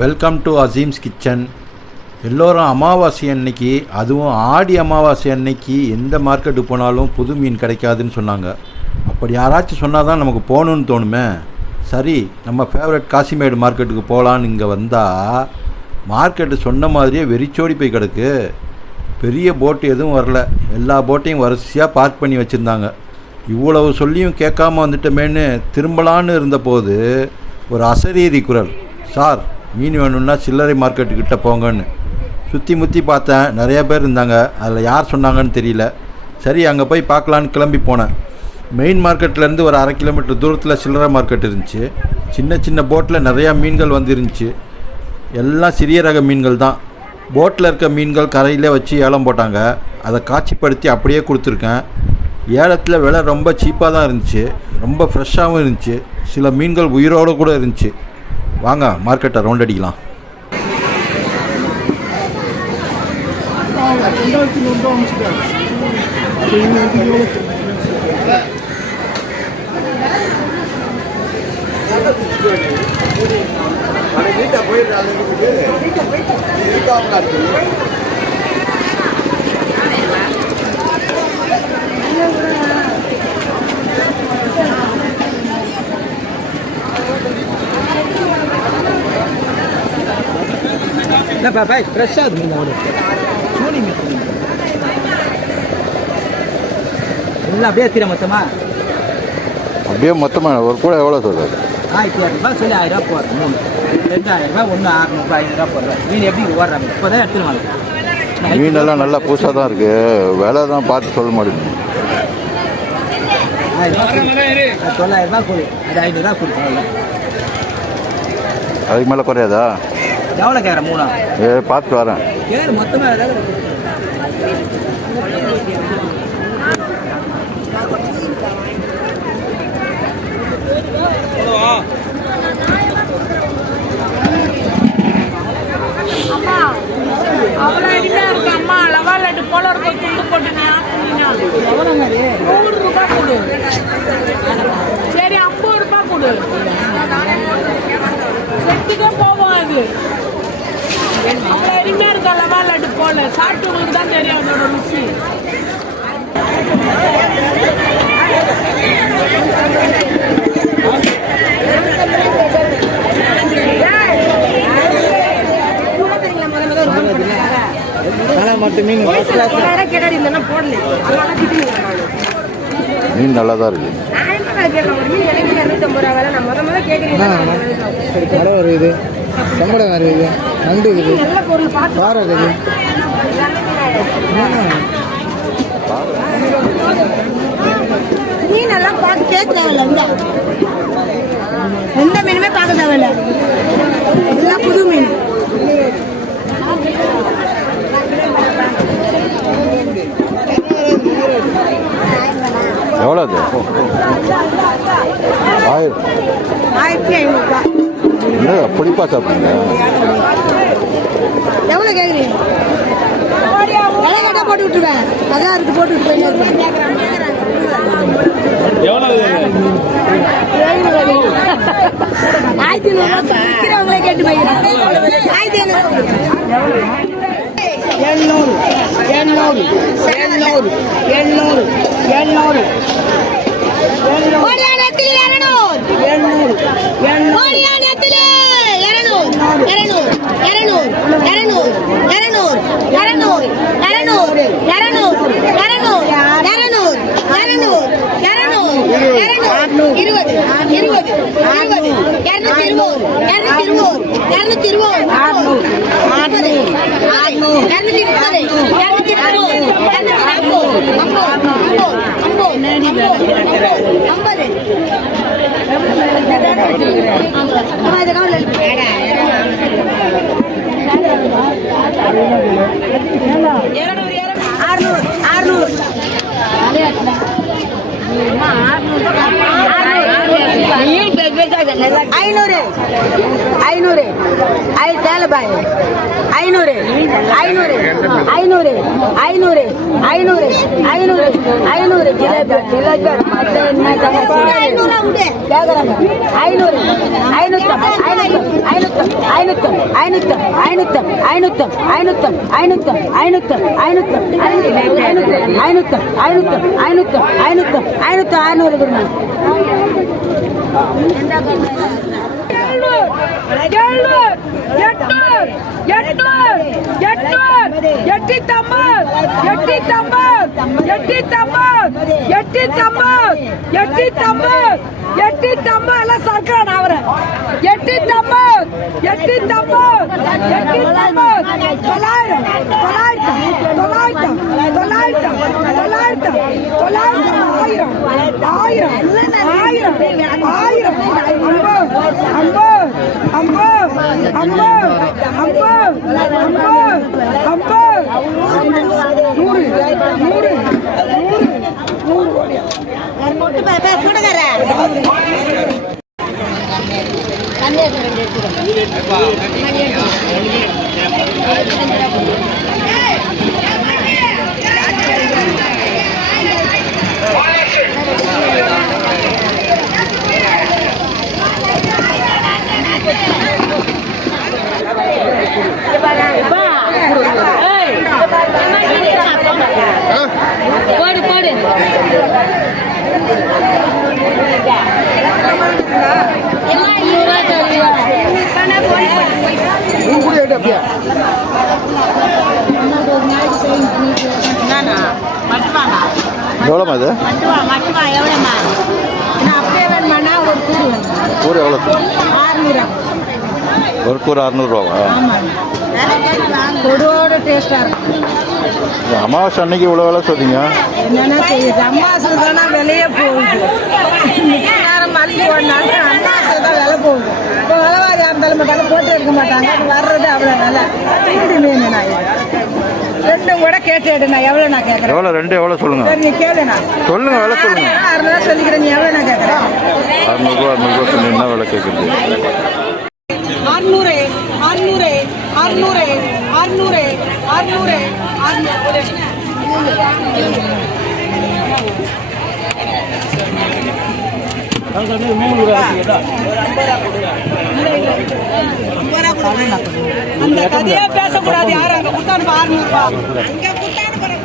Welcome to Aseem's kitchen. எல்லோரும் அமாவாசை அன்னைக்கு, அதுவும் ஆடி அமாவாசை அன்னைக்கு எந்த மார்க்கெட்டுக்கு போனாலும் புது மீன் கிடைக்காதுன்னு சொன்னாங்க. அப்படி யாராச்சும் சொன்னால் தான் நமக்கு போகணுன்னு தோணுமே. சரி, நம்ம ஃபேவரட் காசிமேடு மார்க்கெட்டுக்கு போகலான்னு இங்கே வந்தால் மார்க்கெட்டு சொன்ன மாதிரியே வெறிச்சோடி போய் கிடக்கு. பெரிய போட்டு எதுவும் வரல, எல்லா போட்டையும் வரிசையாக பார்க் பண்ணி வச்சுருந்தாங்க. இவ்வளவு சொல்லியும் கேட்காம வந்துட்டோமேன்னு திரும்பலான்னு இருந்தபோது ஒரு அசரீரி குரல், சார் மீன் வேணும்னா சில்லறை மார்க்கெட்டுக்கிட்ட போங்கன்னு. சுற்றி முற்றி பார்த்தேன், நிறையா பேர் இருந்தாங்க. அதில் யார் சொன்னாங்கன்னு தெரியல. சரி, அங்கே போய் பார்க்கலான்னு கிளம்பி போனேன். மெயின் மார்க்கெட்லேருந்து ஒரு 1/2 கிலோமீட்டர் தூரத்தில் சில்லறை மார்க்கெட் இருந்துச்சு. சின்ன சின்ன போட்டில் நிறையா மீன்கள் வந்துருந்துச்சு. எல்லாம் சிறிய ரக மீன்கள் தான். போட்டில் இருக்க மீன்கள் கரையிலே வச்சு ஏலம் போட்டாங்க. அதை காட்சிப்படுத்தி அப்படியே கொடுத்துருக்கேன். ஏலத்தில் விலை ரொம்ப சீப்பாக தான் இருந்துச்சு, ரொம்ப ஃப்ரெஷ்ஷாகவும் இருந்துச்சு. சில மீன்கள் உயிரோடு கூட இருந்துச்சு. வாங்க மார்க்கெட்டை ரவுண்ட் அடிக்கலாம். ஃப்ரெஷ்ஷாக இருக்கு மீன். எல்லாம் அப்படியே தீர மொத்தமாக ஒரு கூட எவ்வளோ சொல்கிறது? 1200 சொல்லி 1000 ரூபா போடுறேன். 3 2000 ஒன்று 600 500 போடுறேன். மீன் எப்படி ஓடுறாங்க இப்போ தான் எடுத்துன்னு வாங்க. மீனெல்லாம் நல்லா புதுசாக தான் இருக்குது. விலை தான் பார்த்து சொல்ல மாட்டேங்குது. 900 கூலி, அது 500 கூலி. அதுக்கு மேலே குறையாதா? எவ்வளோ கேட்குறேன்? 3 பார்த்துட்டு வரேன். கேட்குற மொத்தமாக ஏதாவது அம்மா அவ்வளோ இதாக இருக்கு. அம்மா லவா லட்டு போல இருக்க துண்டு போட்டுனா 100 ரூபாய் கொடு. சரி 50 ரூபாய் கொடு. செட்டுக்கே போவோம். அது அவ்வளோ அருமையாக இருக்கா லவா லட்டு போல. சாப்பிட்டு உங்களுக்கு தான் தெரியும் அதோட ருசி. மீன் நல்லா தான் இருக்கு. இது சம்பளம் இருக்குது, நண்டு இருக்குது, பாறை இருக்குது. மீனெல்லாம் பார்த்து கேட்க தேவையில்ல. எந்த மீனுமே பார்க்க தேவையில்ல. எல்லாம் புது மீன். எவ்வளோ அது? 1500 என்ன புளிப்பா சாப்பிடுங்க? எவ்வளோ கேட்குறீங்க? விலை கட்டா போட்டு விட்டுருவேன். அதான் இருக்கு, போட்டு விட்டு போயிருக்கேன். விற்கிறவங்களே கேட்டு போயிருக்கேன். 600 500 500 தேலபாய் 500 500 500 500 500 500 500 ஜிலேபி ஜிலேபி மட்டன் என்ன 500 கேக்குறாங்க 500 500 500 500 500 500 500 500 500 500 500 கொடுங்க எவ்வளோமா இது கூறு எவ்வளோ ஒரு கூறு 600 அமாவாசை அன்னைக்கு இவ்வளோ வேலை சொல்றீங்க என்னன்னா செய்யுது அம்மாசை தானே விலையே போகுது நேரம் மல்லி ஓடினாலும் அம்மாசை தான் விலை போகுது இப்போ விலைவாரி இருந்தாலும் மாட்டாங்க போட்டு எடுக்க மாட்டாங்க வர்றது அவ்வளோ விலை ரெண்டு மீன் நான் ரெண்டும் கூட கேட்டு நான் எவ்வளோ நான் கேட்குறேன் எவ்வளோ ரெண்டு எவ்வளோ சொல்லுங்க சரி நீ கேளுண்ணா சொல்லுங்க விலை சொல்லுங்க 600 சொல்லிக்கிறேன் நீ எவ்வளோ நான் கேட்குறேன் 600 சொன்னீங்கன்னா விலை கேட்குறது 600 600 600 600 600 அந்த கதையா பேசக்கூடாது யாரும் அங்க கொடுத்தானு 600 அங்க கொடுத்தானு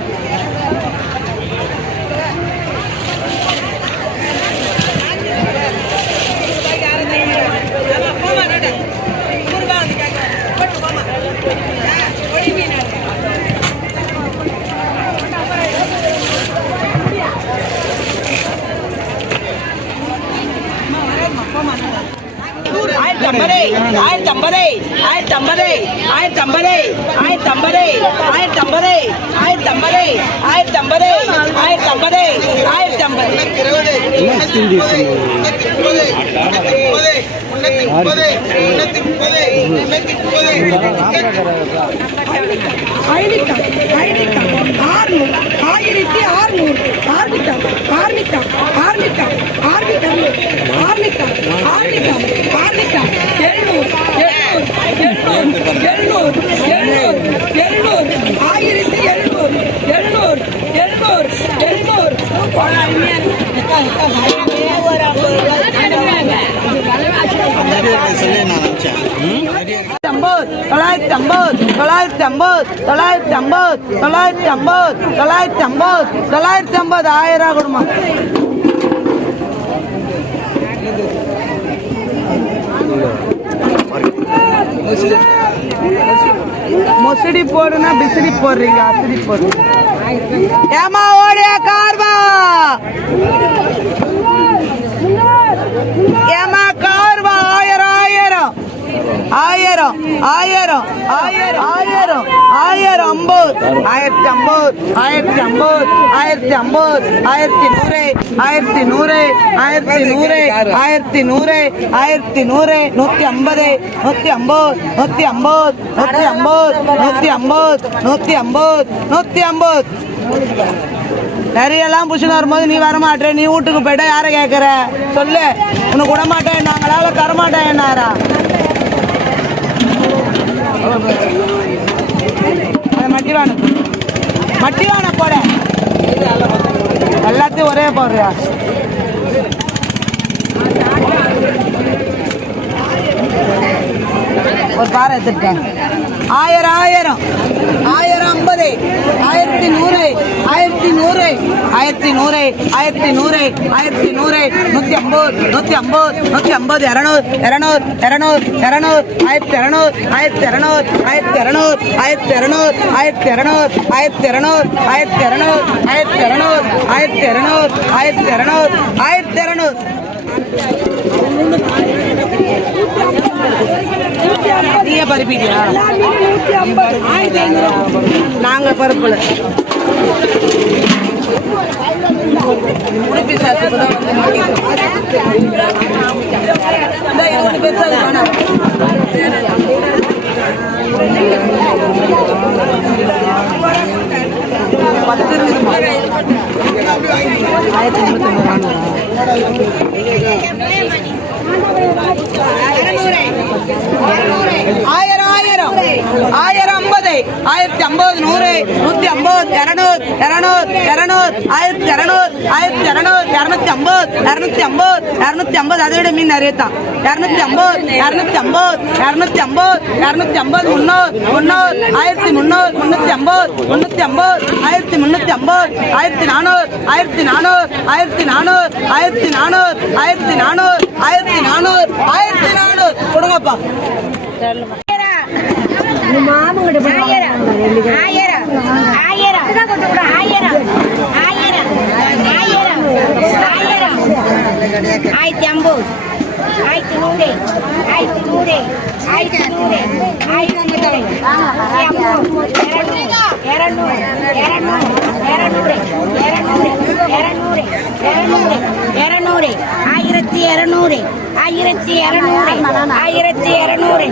மொசடி போடுனா பிசிறி போடுறீங்க அசிரி போடுறீங்க ஏமா ஓடியா கார்வா ஏமா கார்வா 1000 1000 1000 1000 1000 1000 1050 1050 1150 1150 1150 150 150 150 150 நிறையெல்லாம் புஷன் வரும்போது நீ வரமாட்டே, நீ வீட்டுக்கு போயிட்டா யாரை கேட்குற சொல்லு. உனக்கு விட மாட்டேன் நாங்களால தரமாட்டேன் என்னாரா மட்டிவான போட எல்லாத்தையும் ஒரே போடுறியா? ஒரு பாறை எடுத்துட்டேன். 1000 1000 1050 1100 1100 1100 1100 1100 150 150 150 200 200 200 200 1200 1200 1200 1200 1200 1200 1200 1200 1200 1200 நீங்க பருப்பிட்டியா? நாங்க பருப்புல உடுப்பி சாத்துக்கு தான் வந்து 10 1050 1050 100 150 200 200 200 1200 1200 250 250 250 அதை விட மீன் நிறைய தான். 250 250 250 250 300 300 1300 350 350 1350 1400 1400 1400 1400 1400 1400 1400 கொடுங்கப்பா. மாமங்கிட்ட 1000 1000 1000 1000 1050 1100 1100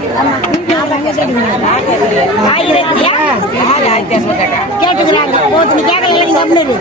1100 கேட்டுக்கிறாங்க போத்து கேட்கல 1200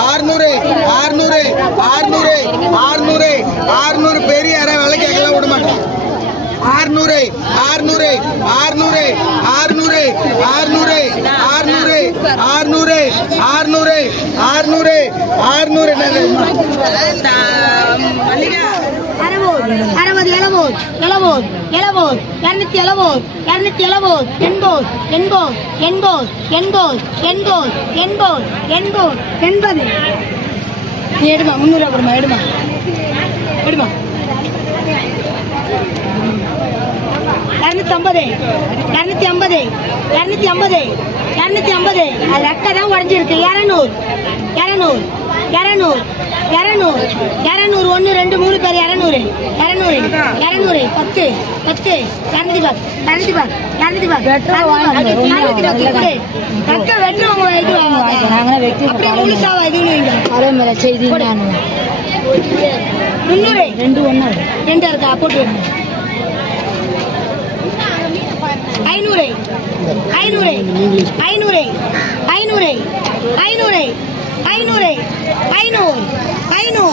1200 1200 1200 1200 பெரிய விலை கேட்கலாம் விட மாட்டேன். 600 600 600 600 600 600 600 600 600 எடுமா 300 கொடுமா எடுமா எடுமா 250 250 250 250 அது ரெக்கை தான் உடஞ்சிருக்கு. 200 200 200 200 200 1 2 3 பேர் 200 200 200 10 10 200 ரெக்கை வெட்டுறவங்க இது அப்படியே முழுசாவா இது அதே மாதிரி செய்தி 300 2 1 2 இருக்கா போட்டு 500 500 500 500 500 500 500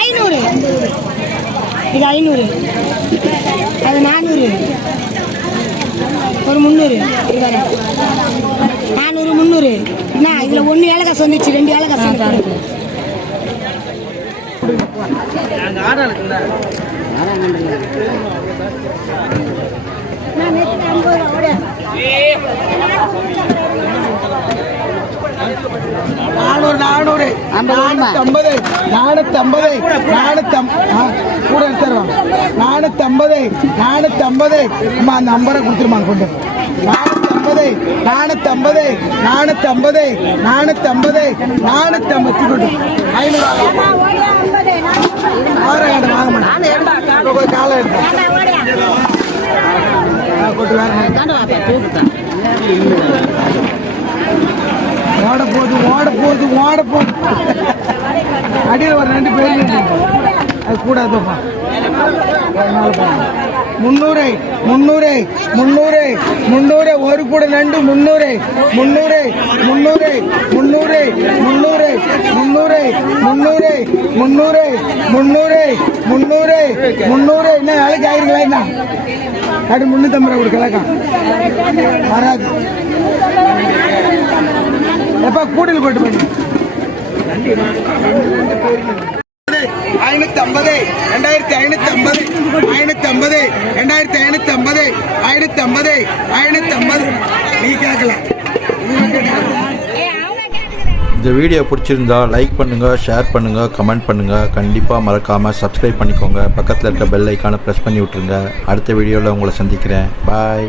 500 இது 500 அது 400 ஒரு 300 இது வர 400 300 என்ன இதுல ஒன்னு ஏலக்காய் வந்துச்சு 2 ஏலக்காய் வந்துச்சு அங்க ஆடா இருக்குல்ல நான் நேத்து 50 ஓட 400 450 கூட எடுத்துருவாங்க 450 அம்மா அந்த நம்பரை கொடுத்துருமாங்க கொண்டு 450 கொண்டு 500 வாங்க மாட்டேன் காலை எடுத்தேன் கொண்டு வேற ஓட போகுது அடியில் ஒரு 2 பேர் அது கூடாதுப்பா 300 ஒரு கூட நண்டு 300 என்ன வேலைக்கு ஆயிருங்களா என்ன அது 350 ரூபா கொடுக்கலாம் வராது எப்ப கூடையில் போட்டு பண்ணி 550 நீ கேட்கல. இந்த வீடியோ பிடிச்சிருந்தா லைக் பண்ணுங்கள், ஷேர் பண்ணுங்கள், கமெண்ட் பண்ணுங்கள். கண்டிப்பாக மறக்காமல் சப்ஸ்கிரைப் பண்ணிக்கோங்க. பக்கத்தில் இருக்க பெல் ஐக்கானை ப்ரெஸ் பண்ணி விட்ருங்க. அடுத்த வீடியோவில் உங்களை சந்திக்கிறேன். பாய்.